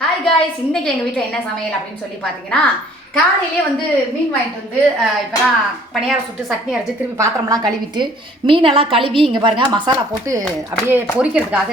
Hi guys இன்னைக்கு எங்கள் வீட்டில் என்ன சமையல் அப்படின்னு சொல்லி பார்த்தீங்கன்னா காலையிலேயே வந்து மீன் வாங்கிட்டு வந்து இப்போ தான் பணியாரம் சுட்டு சட்னி அரைச்சி திருப்பி பாத்திரம்லாம் கழுவிட்டு மீனெல்லாம் கழுவி இங்கே பாருங்கள் மசாலா போட்டு அப்படியே பொரிக்கிறதுக்காக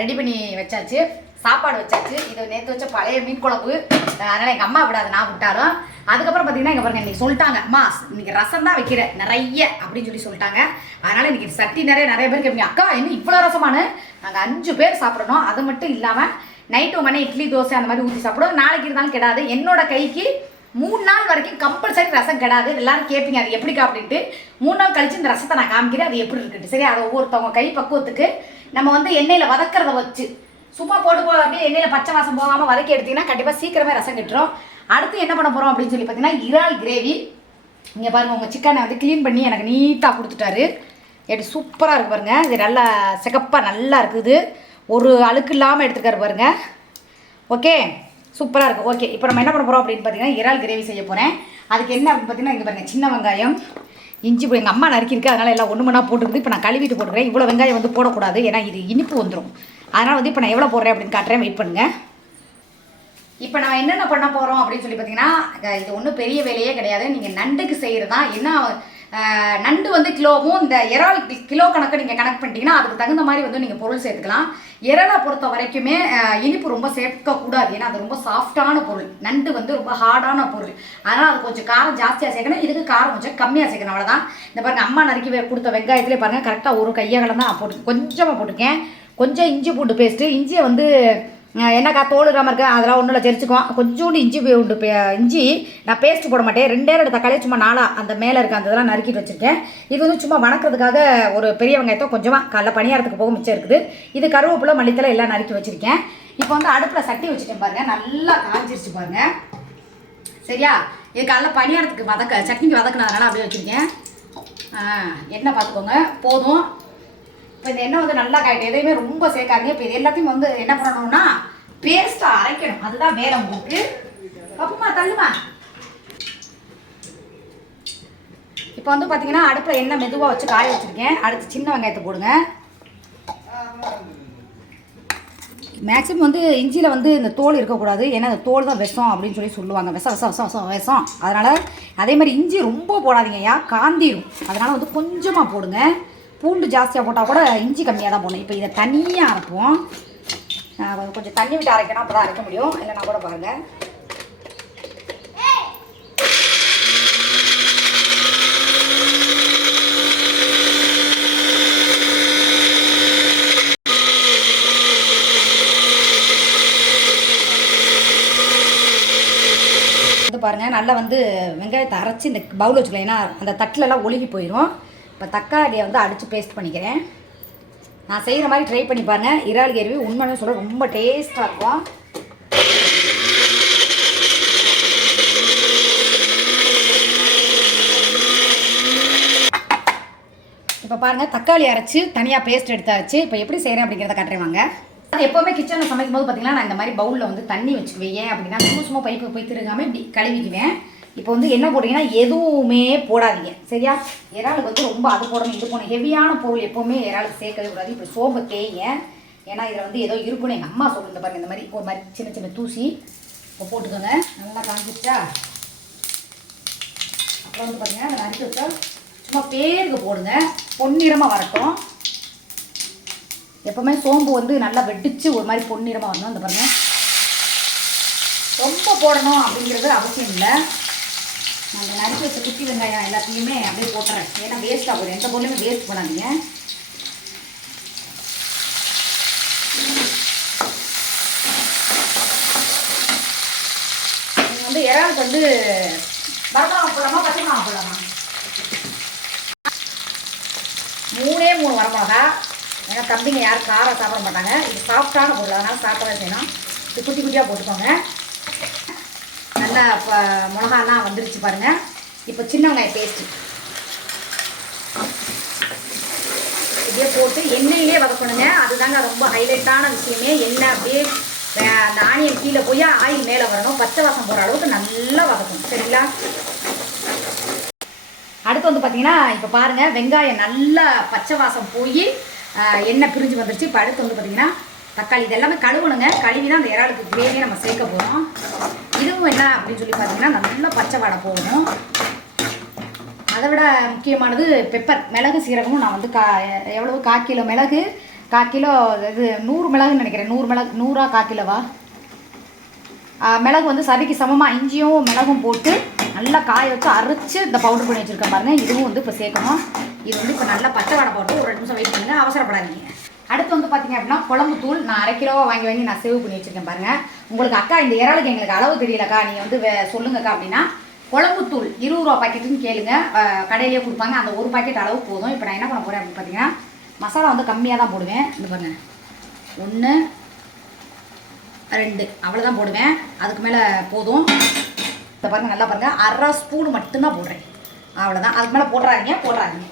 ரெடி பண்ணி வச்சாச்சு. சாப்பாடு வச்சாச்சு. இது நேற்று வச்ச பழைய மீன் குழம்பு. அதனால் எங்கள் அம்மா விடாது நான் விட்டாலும். அதுக்கப்புறம் பார்த்தீங்கன்னா இங்கே பாருங்கள் இன்றைக்கி சொல்லிட்டாங்க அம்மா இன்றைக்கி ரசம் தான் வைக்கிறேன் நிறைய அப்படின்னு சொல்லி சொல்லிட்டாங்க. அதனால் இன்றைக்கி சட்டி நிறைய நிறைய பேர் கேட்பீங்க அக்கா இன்னும் இவ்வளோ ரசமானு? நாங்கள் அஞ்சு பேர் சாப்பிடணும். அது மட்டும் இல்லாமல் நைட்டு உங்க இட்லி தோசை அந்த மாதிரி ஊற்றி சாப்பிடுவோம் நாளைக்கு இருந்தாலும் கெடாது. என்னோட கைக்கு மூணு நாள் வரைக்கும் கம்பல்சரி ரசம் கிடாது. எல்லாரும் கேட்பீங்க அது எப்படிக்கா அப்படின்ட்டு. மூணு நாள் கழிச்சு இந்த ரசத்தை நான் காமிக்கிறேன் அது எப்படி இருக்குன்ட்டு. சரி அதை ஒவ்வொருத்தவங்க கை பக்குவத்துக்கு நம்ம வந்து எண்ணெயில் வதக்கிறத வச்சு. சும்மா போட்டு போ அப்படியே எண்ணெயில் பச்சை வாசம் போகாமல் வதக்கி எடுத்தீங்கன்னா கண்டிப்பாக சீக்கிரமே ரசம் கட்டுறோம் அடுத்து என்ன பண்ண போகிறோம் அப்படின்னு சொல்லி பார்த்தீங்கன்னா இறால் கிரேவி. இங்கே பாருங்கள் உங்கள் சிக்கனை வந்து க்ளீன் பண்ணி எனக்கு நீட்டாக கொடுத்துட்டாரு. எப்படி சூப்பராக இருக்குது பாருங்கள் இது நல்லா சிகப்பாக நல்லா இருக்குது. ஒரு அழுக்கு இல்லாமல் எடுத்துருக்காரு பாருங்கள் ஓகே சூப்பராக இருக்குது ஓகே இப்போ நம்ம என்ன பண்ண போகிறோம் அப்படின்னு பார்த்தீங்கன்னா இறால் கிரேவி செய்ய போகிறேன் அதுக்கு என்ன அப்படின்னு பார்த்தீங்கன்னா இங்கே பாருங்கள் சின்ன வெங்காயம் இஞ்சி பூ. எங்கள் அம்மா நறுக்கியிருக்கு. அதனால் எல்லாம் ஒன்று மணி போட்டுருக்குது இப்போ நான் கழுவிட்டு போட்டுக்கிறேன். இவ்வளோ வெங்காயம் வந்து போடக்கூடாது. ஏன்னா இது இனிப்பு வந்துடும் அதனால் வந்து இப்போ நான் எவ்வளோ போடுறேன் அப்படின்னு காட்டுறேன். வெயிட் பண்ணுங்கள் இப்போ நம்ம என்னென்ன பண்ண போகிறோம் அப்படின்னு சொல்லி பார்த்தீங்கன்னா இது ஒன்றும் பெரிய வேலையே கிடையாது. நீங்கள் நண்டுக்கு செய்கிறது தான் என்ன நண்டு வந்து கிலோவும் இந்த இறால் கிலோ கணக்கு நீங்கள் கணக்கு பண்ணிட்டீங்கன்னா அதுக்கு தகுந்த மாதிரி வந்து நீங்கள் பொருள் சேர்த்துக்கலாம். இறலை பொறுத்த வரைக்குமே இனிப்பு ரொம்ப சேர்க்கக்கூடாது. ஏன்னா அது ரொம்ப சாஃப்டான பொருள். நண்டு வந்து ரொம்ப ஹார்டான பொருள். அதனால் அது கொஞ்சம் காரம் ஜாஸ்தியாக சேர்க்கணும். இதுக்கு காரம் கொஞ்சம் கம்மியாக சேர்க்கணும். அவ்வளோதான் இந்த பாருங்கள் அம்மா நறுக்கி கொடுத்த வெங்காயத்திலே பாருங்கள் கரெக்டாக ஒரு கையகலம் தான் போட்டு கொஞ்சமாக போட்டிருக்கேன். கொஞ்சம் இஞ்சி பூண்டு பேஸ்ட்டு இஞ்சியை வந்து என்னக்கா தோல் இல்லாமல் இருக்கு? அதெல்லாம் ஒன்றும் இல்லை தெரிச்சுக்குவோம் கொஞ்சோண்டு இஞ்சி உண்டு இஞ்சி நான் பேஸ்ட் போட மாட்டேன். ரெண்டே ரெண்டு தக்காளி சும்மா நாளாக அந்த மேலே இருக்க அந்த இதெல்லாம் நறுக்கிட்டு வச்சுருக்கேன். இது வந்து சும்மா வணக்கிறதுக்காக ஒரு பெரிய வெங்காயத்தோ கொஞ்சமாக காலைல பணியாரத்துக்கு போக மிச்சம் இருக்குது. இது கருவேப்பிலை மல்லித்தலை எல்லாம் நறுக்கி வச்சுருக்கேன். இப்போ வந்து அடுப்பில் சட்டி வச்சுட்டேன் பாருங்கள் நல்லா காஞ்சிருச்சு பாருங்கள் சரியா? இது காலைல பணியாரத்துக்கு வதக்க சட்னிக்கு வதக்கினதுனால அப்படியே வச்சுருக்கேன். எண்ணெய் பார்த்துக்கோங்க. போதும். இப்போ இந்த எண்ணெய் வந்து நல்லா காயிட்டு எதையுமே ரொம்ப சேர்க்காதீங்க. இப்போ இது எல்லாத்தையும் வந்து என்ன பண்ணணும்னா பேஸ்ட்டாக அரைக்கணும். அதுதான் வேலை உங்களுக்கு. பப்புமா தள்ளுமா? இப்போ வந்து பார்த்தீங்கன்னா அடுப்பில் எண்ணெய் மெதுவாக வச்சு காய வச்சுருக்கேன். அடுத்து சின்ன வெங்காயத்தை போடுங்க. மேக்ஸிமம் வந்து இஞ்சியில் வந்து இந்த தோல் இருக்கக்கூடாது. ஏன்னா இந்த தோல் தான் விஷம் அப்படின்னு சொல்லி சொல்லுவாங்க. விஷம் விஷம் விஷம் விஷம் விஷம். அதனால் அதே மாதிரி இஞ்சி ரொம்ப போடாதீங்க யா காந்திரும். அதனால் வந்து கொஞ்சமாக போடுங்க. பூண்டு ஜாஸ்தியாக போட்டால் கூட இஞ்சி கம்மியாக தான் போடணும். இப்போ இதை தனியாக அரைப்போம். கொஞ்சம் தண்ணி விட்டு அரைக்கணும் அப்போ தான் அரைக்க முடியும். இல்லைனா கூட பாருங்கள் பாருங்கள் நல்லா வந்து வெங்காயத்தை அரைச்சி இந்த பவுல் வச்சுக்கலாம் ஏன்னா அந்த தட்டிலலாம் ஒழுகி போயிடும் இப்போ தக்காளியை வந்து அடித்து பேஸ்ட் பண்ணிக்கிறேன். நான் செய்கிற மாதிரி ட்ரை பண்ணி பாருங்கள் இறால் கேர்வி உண்மையான சொல்ல ரொம்ப டேஸ்ட்டாக இருக்கும். இப்போ பாருங்கள் தக்காளி அரைச்சி தனியாக பேஸ்ட் எடுத்தாச்சு. இப்போ எப்படி செய்கிறேன் அப்படிங்கிறத காட்டுறேன் வாங்க. நான் எப்போவுமே கிச்சனில் சமைக்கும் போது பார்த்தீங்கன்னா நான் இந்த மாதிரி பவுலில் வந்து தண்ணி வச்சுக்குவேன். அப்படின்னா சும்மா சும்மா பைப்பு போய் திருகாமல் இப்படி கழுவிக்குவேன் இப்போ வந்து என்ன போட்டிங்கன்னா எதுவுமே போடாதீங்க. சரியா? இறாலுக்கு வந்து ரொம்ப அது போடணும் இது போடணும். ஹெவியான பொருள் எப்போவுமே இறாலுக்கு சேர்க்கவே கூடாது. இப்போ சோம்பை தேய்ங்க. ஏன்னா இதில் வந்து ஏதோ இருக்குன்னு எங்கள் அம்மா சொல்லுங்க பாருங்கள் இந்த மாதிரி ஒரு மாதிரி சின்ன சின்ன தூசி. இப்போ போட்டுக்கோங்க. நல்லா காஞ்சிச்சா அப்புறம் வந்து பார்த்தீங்கன்னா அதை நறுக்கி வச்சா சும்மா பேருக்கு போடுங்க. பொன்னிறமாக வரட்டும். எப்போவுமே சோம்பு வந்து நல்லா வெடிச்சு ஒரு மாதிரி பொன்னிறமாக வரணும். அந்த பாருங்க. ரொம்ப போடணும் அப்படிங்கிறது அவசியம் இல்லை. நான் இந்த நறுக்கி வச்ச குட்டி வெங்காயம் எல்லாத்தையுமே அப்படியே போட்டுறேன். ஏன்னா வேஸ்ட்டாக போதும் எந்த பொருளுமே வேஸ்ட் பண்ணாதீங்க. நீங்கள் வந்து இறாலுக்கு வந்து வரமிளகா போடலாமா பச்சை மிளகா போடலாமா? மூணே மூணு வரமிளகா. ஏன்னா தம்பிங்க யாரும் காரம் சாப்பிட மாட்டாங்க. இது சாஃப்டான பொருள். அதனால் சாப்பிட செய்யணும் இது குட்டி குட்டியாக போட்டுக்கோங்க. நல்லா இப்போ மிளகாலாம் வந்துருச்சு பாருங்கள் இப்போ சின்ன வெங்காய பேஸ்ட்டு இதே போட்டு எண்ணெயிலே வதக்கணுங்க. அதுதாங்க ரொம்ப ஹைலைட்டான விஷயமே. எண்ணெய் அப்படியே வே- அந்த ஆனியன் கீழே போய் ஆயில் மேலே வரணும். பச்சை வாசம் போகிற அளவுக்கு நல்லா வதக்கணும். சரிங்களா? அடுத்து வந்து பார்த்தீங்கன்னா இப்போ பாருங்கள் வெங்காயம் நல்லா பச்சை வாசம் போய் எண்ணெய் பிரிஞ்சு வந்துருச்சு. இப்போ அடுத்து வந்து பார்த்தீங்கன்னா தக்காளி இது எல்லாமே கழுவணுங்க. கழுவி தான் அந்த இறாலுக்கு கிரேவியை நம்ம சேர்க்க போகிறோம் இதுவும் என்ன அப்படின்னு சொல்லி பார்த்தீங்கன்னா நல்லா பச்சை வடை போகணும் அதை விட முக்கியமானது பெப்பர் மிளகு சீரகமும் நான் வந்து கா எவ்வளவு? கா கிலோ மிளகு. கா கிலோ இது நூறு மிளகுன்னு நினைக்கிறேன். நூறு மிளகு நூறா கா கிலோவா? மிளகு வந்து சதைக்கு சமமாக இஞ்சியும் மிளகும் போட்டு நல்லா காய வச்சு அரைச்சி இந்த பவுடர் பண்ணி வச்சுருக்கேன் பாருங்கள் இதுவும் வந்து இப்போ சேர்க்கணும். இது வந்து இப்போ நல்லா பச்சை வடை போட்டு ஒரு ரெண்டு நிமிஷம் வெயிட் பண்ணுங்கள் அவசரப்படாதீங்க. அடுத்து வந்து பார்த்தீங்க அப்படின்னா குழம்பு தூள் நான் அரை கிலோவாக வாங்கி வாங்கி நான் சேவ் பண்ணி வச்சுருக்கேன் பாருங்க. உங்களுக்கு அக்கா இந்த இறாலுக்கு எங்களுக்கு அளவு தெரியலக்கா. நீங்கள் வந்து வே- சொல்லுங்கக்கா அப்படின்னா குழம்புத்தூள் இருபது ரூபா பாக்கெட்டுன்னு கேளுங்க. கடையிலேயே கொடுப்பாங்க. அந்த ஒரு பாக்கெட் அளவு போதும். இப்போ நான் என்ன பண்ண போகிறேன் அப்படின்னு பார்த்தீங்கன்னா மசாலா வந்து கம்மியாக தான் போடுவேன். இந்த பாருங்க. ஒன்று ரெண்டு. அவ்வளோதான் போடுவேன். அதுக்கு மேலே போதும். இந்த பாருங்கள் நல்லா பாருங்கள் அரை ஸ்பூன் மட்டும்தான் போடுறேன். அவ்வளோதான் அதுக்கு மேலே போடுறாதீங்க போடுறாதீங்க.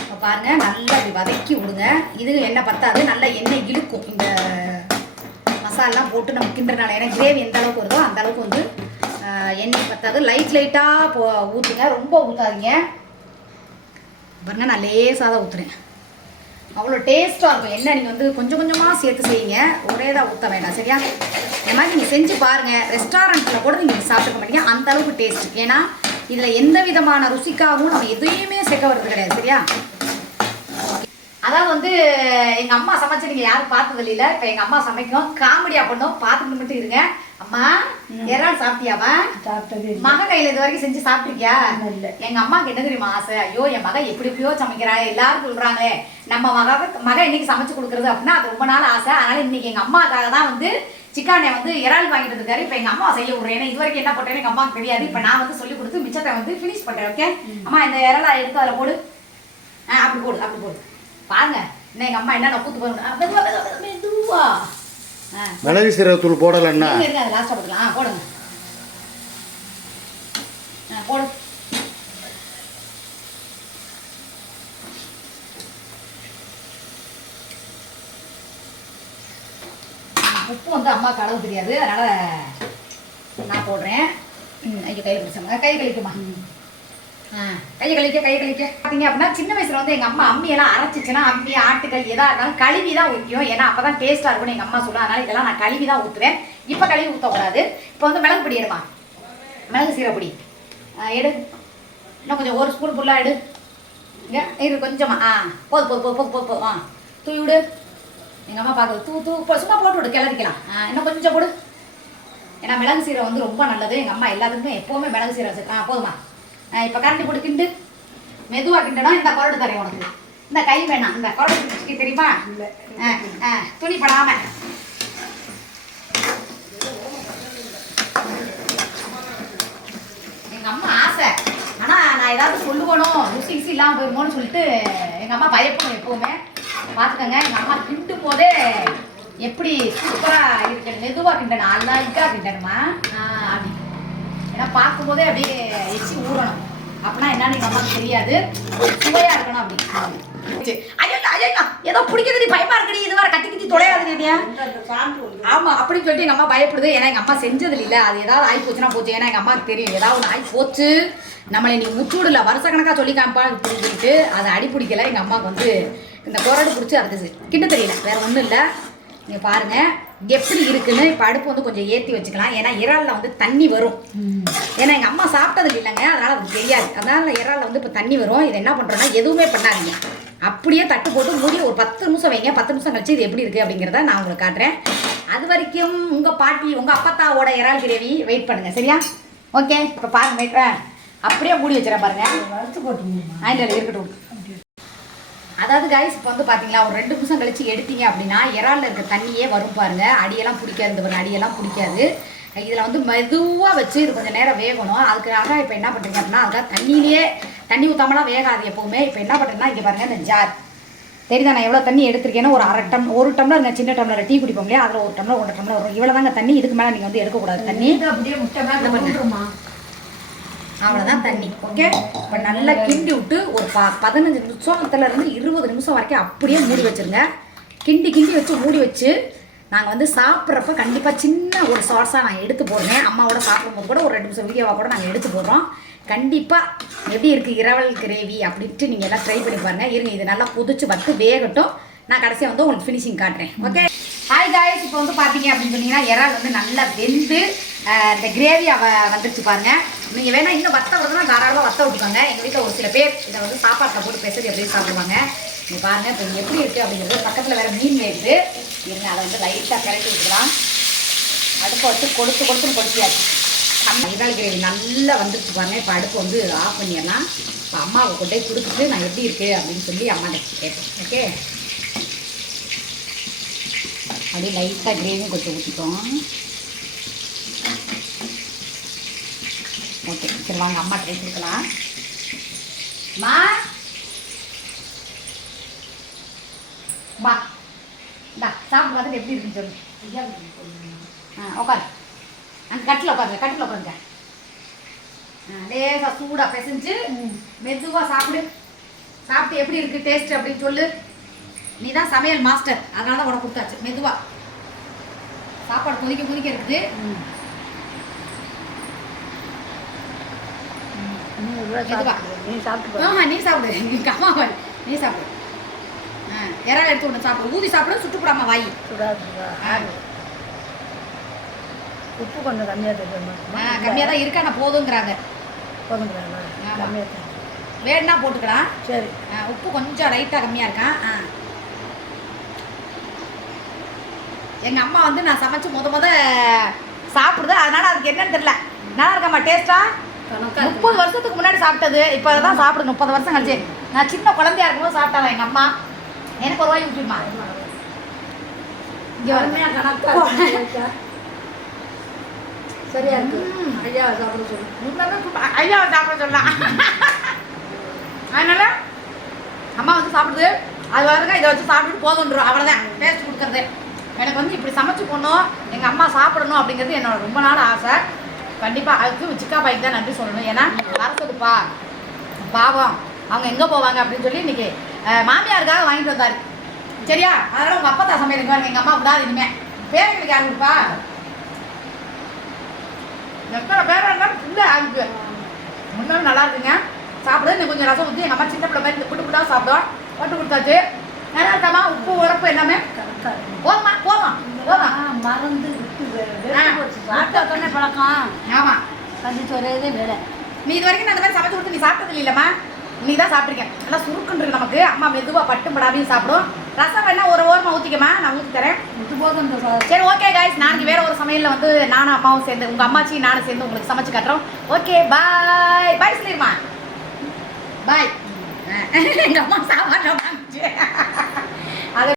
இப்போ பாருங்க நல்லா இப்படி வதக்கி விடுங்க. இது எண்ணெய் பத்தாது நல்லா எண்ணெய் இழுக்கும். இந்த மசாலாம் போட்டு நம்ம கிண்டுறனால. ஏன்னா கிரேவி எந்த அளவுக்கு வருதோ அந்த அளவுக்கு வந்து எண்ணெய் பத்தாது. லைட் லைட்டாக போ ஊற்றுங்க ரொம்ப ஊற்றாதீங்க பாருங்க நான் லேசாக தான் ஊற்றுறேன் அவ்வளோ டேஸ்ட்டாக இருக்கும். என்ன நீங்கள் வந்து கொஞ்சம் கொஞ்சமாக சேர்த்து செய்யுங்க. ஒரே தான் ஊற்ற வேண்டாம். சரியா? இந்த மாதிரி நீங்கள் செஞ்சு பாருங்கள் ரெஸ்டாரண்ட்டில் கூட நீங்கள் சாப்பிட்டுக்க மாட்டீங்க. அந்த அளவுக்கு டேஸ்ட் ஏன்னா இதில் எந்த விதமான ருசிக்காகவும் நம்ம எதையுமே சேர்க்க வர்றது கிடையாது. சரியா? அதான் வந்து எங்க அம்மா சமைச்சு நீங்க யாரும் பார்த்தது இல்ல. இப்ப எங்க அம்மா சமைக்கும். காமெடியா பண்ணும். பார்த்துட்டு மட்டும் இருங்க. அம்மா இறால் சாப்பிட்டியாமா சாப்பிட்டது இல்லை. மக கையில இது வரைக்கும் செஞ்சு சாப்பிட்டிருக்கியா? இல்ல. எங்க அம்மாக்கு என்ன தெரியுமா ஆசை? ஐயோ என் மக எப்படி எப்படியோ சமைக்கிறா எல்லாரும் சொல்றாங்களே. நம்ம மக மக இன்னைக்கு சமைச்சு கொடுக்குறது அப்படின்னா அது ரொம்ப நாள் ஆசை. அதனால இன்னைக்கு எங்க அம்மாக்காக தான் வந்து சிக்கானே வந்து இறால் வாங்கிட்டு இருக்காரு இப்ப எங்க அம்மா செய்ய விடுறேன். ஏன்னா இது வரைக்கும் என்ன பண்றேன்னு எங்க அம்மாக்கு தெரியாது. இப்ப நான் வந்து சொல்லி கொடுத்து மிச்சத்தை வந்து ஃபினிஷ் பண்றேன் ஓகே அம்மா இந்த இறாலை எடுத்து அதில் போடு. ஆ அப்படி போடு அப்படி போடு. பாருங்க. இன்னும் எங்க அம்மா என்ன கூத்து போடுங்க மெதுவா மிளகு சீரகத்தூள் போடலைன்னா இருங்க, லாஸ்ட்டாக போட்டுக்கலாம். ஆ போடுங்க. ஆ போடு. உப்பு வந்து அம்மாவுக்கு அளவு தெரியாது. அதனால நான் போடுறேன். ஐயோ கையில் பிடிச்சாங்க கை கழிக்குமா கையை கழிக்க கையை கழிக்க பார்த்தீங்க அப்படின்னா சின்ன வயசுல வந்து எங்கள் அம்மா அம்மியெல்லாம் அரைச்சிச்சுன்னா அம்மி ஆட்டுக்கல் எதாக இருந்தாலும் கழுவி தான் ஊற்றியும் ஏன்னா அப்போ தான் டேஸ்ட்டாக இருக்கும்னு எங்கள் அம்மா சொல்லுவாங்க. அதனால இதெல்லாம் நான் கழுவி தான் ஊற்றுவேன் இப்போ கழுவி ஊற்றக்கூடாது இப்போ வந்து மிளகு பொடி எடுமா? மிளகு சீரப்பொடி எடு. இன்னும் கொஞ்சம் ஒரு ஸ்பூன் ஃபுல்லாக எடு. இங்கே இரு கொஞ்சமா. ஆ போது போது போது போது போது போ ஆ தூவி விடு. எங்கள் அம்மா பார்க்குறது தூ தூ போ- சும்மா போட்டு விடு கிளறிக்கலாம். ஆ இன்னும் கொஞ்சம் போடு. ஏன்னா மிளகு சீரை வந்து ரொம்ப நல்லது. எங்கள் அம்மா எல்லாத்துக்குமே எப்போவுமே மிளகு சீரை வச்சு- ஆ போதுமா? இப்போ கரண்டி போட்டு கிண்டு மெதுவாக கிண்டணும். இந்த குரடு தரேன் உனக்கு. இந்த கை வேணாம். இந்த குரடு பிடிச்சிக்க தெரியுமா? துணி படாம. எங்கள் அம்மா ஆசை. ஆனால் நான் ஏதாவது சொல்லுவனோ ருசி கிசி இல்லாமல் போயிருமோன்னு சொல்லிட்டு எங்கள் அம்மா பயப்படும் எப்போவுமே. பார்த்துக்கோங்க எங்கள் அம்மா கிண்டும் போதே எப்படி சூப்பராக இருக்கு மெதுவாக கிண்டணும். அழகாக கிண்டணுமா? அப்படி ஏன்னா பார்க்கும்போதே அப்படியே எச்சி ஊறணும். அப்படின்னா என்னன்னு எங்கள் அம்மாவுக்கு தெரியாது. சுவையாக இருக்கணும் அப்படின்னு சரி. ஐயோ ஐயோ ஏதோ பிடிக்கிறது பயமா இருக்கடி. இது வர கத்தி கத்தி தொலையாது இல்லையா ஆமா அப்படின்னு சொல்லிட்டு எங்க அம்மா பயப்படுது. ஏன்னா எங்க அம்மா செஞ்சது இல்ல. அது ஏதாவது ஆகி போச்சுன்னா போச்சு. ஏன்னா எங்க அம்மாவுக்கு தெரியும். ஏதாவது ஒன்று ஆகி போச்சு. நம்மளை நீ முச்சூடுல வருஷ கணக்கா சொல்லி காமிப்பா அப்படின்னு சொல்லிட்டு அதை அடி பிடிக்கல எங்க அம்மாவுக்கு வந்து இந்த குரடு பிடிச்சி அதுக்கு கிட்ட தெரியல. வேற ஒன்றும் இல்லை. நீங்கள் பாருங்க. எப்படி இருக்குன்னு இப்போ அடுப்பு வந்து கொஞ்சம் ஏற்றி வச்சுக்கலாம். ஏன்னா இறாலில் வந்து தண்ணி வரும். ஏன்னா எங்கள் அம்மா சாப்பிட்டது இல்லைங்க. அதனால் அது தெரியாது. அதனால இறாலில் வந்து இப்போ தண்ணி வரும். இது என்ன பண்ணுறோன்னா எதுவுமே பண்ணாதீங்க. அப்படியே தட்டு போட்டு மூடி ஒரு பத்து நிமிஷம் வைங்க. பத்து நிமிஷம் கழிச்சு இது எப்படி இருக்குது அப்படிங்கிறத நான் உங்களுக்கு காட்டுறேன். அது வரைக்கும் உங்கள் பாட்டி உங்கள் அப்பத்தாவோட இறால் கிரேவி வெயிட் பண்ணுங்க. சரியா? ஓகே இப்போ பாருங்க. அப்படியே மூடி வச்சிடறேன் பாருங்க. வறுத்து ஆ, இல்லை, இருக்கட்டும். அதாவது கைஸ் இப்போ வந்து பார்த்தீங்களா ஒரு ரெண்டு நிமிஷம் கழிச்சு எடுத்தீங்க அப்படின்னா இறாலில் இருக்க தண்ணியே வரும் பாருங்கள் அடியெல்லாம் பிடிக்காது பாருங்கள் அடியெல்லாம் பிடிக்காது. இதில் வந்து மெதுவாக வச்சு இது கொஞ்சம் நேரம் வேகணும். அதுக்காக இப்போ என்ன பண்ணுறீங்க அப்படின்னா அதுக்காக தண்ணியிலேயே தண்ணி ஊற்றாமலாம் வேகாது எப்போவுமே. இப்போ என்ன பண்ணுறேன்னா இங்கே பாருங்கள் இந்த ஜார் தெரியுதா நான் எவ்வளோ தண்ணி எடுத்திருக்கேன்னா? ஒரு அரை டம் ஒரு டம்ளர் இந்த சின்ன டம்ளர் டீ குடிப்போம் இல்லையா? அதில் ஒரு டம்ளர் ஒன்றரை டம்ளர் வரும். இவ்வளோ தாங்க தண்ணி இதுக்கு மேலே நீங்கள் வந்து எடுக்கக்கூடாது தண்ணி. அப்படியே முட்டை மேலே அவ்வளோதான் தண்ணி ஓகே இப்போ நல்லா கிண்டி விட்டு ஒரு ப பதினஞ்சு நிமிஷத்துலேருந்து இருபது நிமிஷம் வரைக்கும் அப்படியே மூடி வச்சுருங்க. கிண்டி கிண்டி வச்சு மூடி வச்சு நாங்கள் வந்து சாப்பிட்றப்ப கண்டிப்பாக சின்ன ஒரு சாஸாக நான் எடுத்து போடுறேன். அம்மாவோட சாப்பிடும்போது கூட ஒரு ரெண்டு நிமிஷம் வீடியோவாக கூட நாங்கள் எடுத்து போடுறோம். கண்டிப்பாக எப்படி இருக்குது இரவல் கிரேவி அப்படின்ட்டு நீங்கள் எல்லாம் ட்ரை பண்ணி பாருங்கள் இருங்க இது நல்லா கொதிச்சு பத்து வேகட்டும். நான் கடைசியாக வந்து உங்களுக்கு ஃபினிஷிங் காட்டுறேன் ஓகே ஹாய் காய்ஸ் இப்போ வந்து பார்த்தீங்க அப்படின்னு சொன்னீங்கன்னா இறால் வந்து நல்லா வெந்து இந்த கிரேவி அவ வந்துருச்சு பாருங்க. நீங்கள் வேணா இன்னும் வத்த விடுறதுனா தாராளமாக வத்த விட்டுக்கோங்க. எங்கள் வீட்டில் ஒரு சில பேர் இதை வந்து சாப்பாட்டில் போட்டு பெசரி அப்படியே சாப்பிடுவாங்க. நீ பாருங்க இப்போ எப்படி இருக்குது அப்படிங்கிறது. பக்கத்தில் வேற மீன் வேகுது இருங்க அதை வந்து லைட்டாக கிளட்டி விட்டுக்கலாம். அடுப்பை வச்சு கொடுத்து கொடுத்துன்னு கொடுத்தியாச்சு அம்மா இறால் கிரேவி நல்லா வந்துருச்சு பாருங்க. இப்போ அடுப்பு வந்து ஆஃப் பண்ணிடலாம். இப்போ அம்மாவை கொண்டே கொடுத்துட்டு நான் எப்படி இருக்கு அப்படின்னு சொல்லி அம்மா கேட்டேன். ஓகே? அப்படியே லைட்டாக கிரேவியும் கொஞ்சம் ஊற்றிட்டோம் ஓகே சரி வாங்க அம்மா ட்ரை கொடுக்கலாம் மா வா இந்தா சாப்பிட்டு பார்த்துட்டு எப்படி இருக்குன்னு சொல்லு. ஆ உட்காரு அங்கே கட்டில் உட்காருங்க கட்டில் உட்காருங்க ஆ லேசாக சூடாக பிசைஞ்சு மெதுவாக சாப்பிடு. சாப்பிட்டு எப்படி இருக்கு டேஸ்ட் அப்படின்னு சொல்லு. நீ தான் சமையல் மாஸ்டர் அதனால தான் உனக்கு கொடுத்தாச்சு. மெதுவாக சாப்பாடு கொதிக்க கொதிக்க இருக்குது. மெதுவா. நீ சாப்பிட்டு ஆமா நீ சாப்பிடு. நீ அம்மா பாரு. நீ சாப்பிடு. ஆ இறால் எடுத்து ஒன்று சாப்பிடு. ஊதி சாப்பிடு சுட்டு போடாம வாய். உப்பு கொஞ்சம் கம்மியாக தெரியுமா ஆ கம்மியாக தான் இருக்கா? நான் போதுங்கிறாங்க. போதுங்கிறாங்க. கம்மியாக வேணும்னா போட்டுக்கலாம் சரி. உப்பு கொஞ்சம் லைட்டாக கம்மியாக இருக்கான் ஆ. எங்கள் அம்மா வந்து நான் சமைச்சு முத முத சாப்பிடுது. அதனால அதுக்கு என்னன்னு தெரியல. நல்லா இருக்காம்மா? டேஸ்டா முப்பது வருஷத்துக்கு முன்னாடி சாப்பிட்டது இப்போ தான் சாப்பிடு முப்பது வருஷம் கழிச்சு. நான் சின்ன குழந்தையா இருக்கும்போது சாப்பிட்டாங்க எங்கள் அம்மா? எனக்கு ஒரு வாய் இருக்கு. சரியா இருக்கு. ம். ஐயா சாப்பிட சொல்லு. ஐயா சாப்பிட சொல்லலாம் அதனால அம்மா வந்து சாப்பிடுது. அது வரைக்கும் இதை வச்சு சாப்பிட்டுட்டு போதுன்றோம் அவ்வளோதான் டேஸ்ட் கொடுக்குறது. எனக்கு வந்து இப்படி சமைச்சு போடணும். எங்கள் அம்மா சாப்பிடணும் அப்படிங்கிறது என்னோட ரொம்ப நாள் ஆசை. கண்டிப்பாக அதுக்கு சிக்கா பாய்க்கு தான் நன்றி சொல்லணும். ஏன்னா வர பாவம். அவங்க எங்கே போவாங்க அப்படின்னு சொல்லி இன்னைக்கு மாமியாருக்காக வாங்கிட்டு வந்தாரு. சரியா? அதனால உங்கள் அப்பா தான் சமையலுக்கு பாருங்க. எங்கள் அம்மா விடாது இனிமே. பேரங்களுக்கு யார் கொடுப்பா? எத்தனை பேராக இருந்தாலும் இல்லை ஆகுது முன்னாடி நல்லா இருக்குங்க. சாப்பிடுறது இன்னும் கொஞ்சம் ரசம் ஊற்றி எங்கள் அம்மா சின்ன பிள்ளை மாதிரி இந்த புட்டு புட்டாக சாப்பிடும் போட்டு கொடுத்தாச்சு. நல்லா இருக்காமா உப்பு உரப்பு எல்லாமே போதுமா? போதும்? போதும்? மறந்து தானே பழக்கம்? ஆமாம் கஞ்சி ஒரே வேலை. நீ இது வரைக்கும் இந்த மாதிரி சமைச்சு கொடுத்து நீ சாப்பிட்டது இல்லைல்லம்மா. நீ தான் சாப்பிட்ருக்கேன் நல்லா சுருக்குன்னு இருக்கு நமக்கு. அம்மா மெதுவாக பட்டும் படாமையும் சாப்பிடும். ரசம் வேணா ஒரு ஓரமாக ஊற்றிக்கமா நான் ஊற்றி தரேன். இது போதும் சரி ஓகே காய்ஸ் நாளைக்கு வேற ஒரு சமையல்ல வந்து நானும் அம்மாவும் சேர்ந்து உங்க அம்மாச்சி நானும் சேர்ந்து உங்களுக்கு சமைச்சு காட்டுறோம். ஓகே பாய் பாய் சொல்லிருமா பாய் எங்க அம்மா சாப்பாடு যে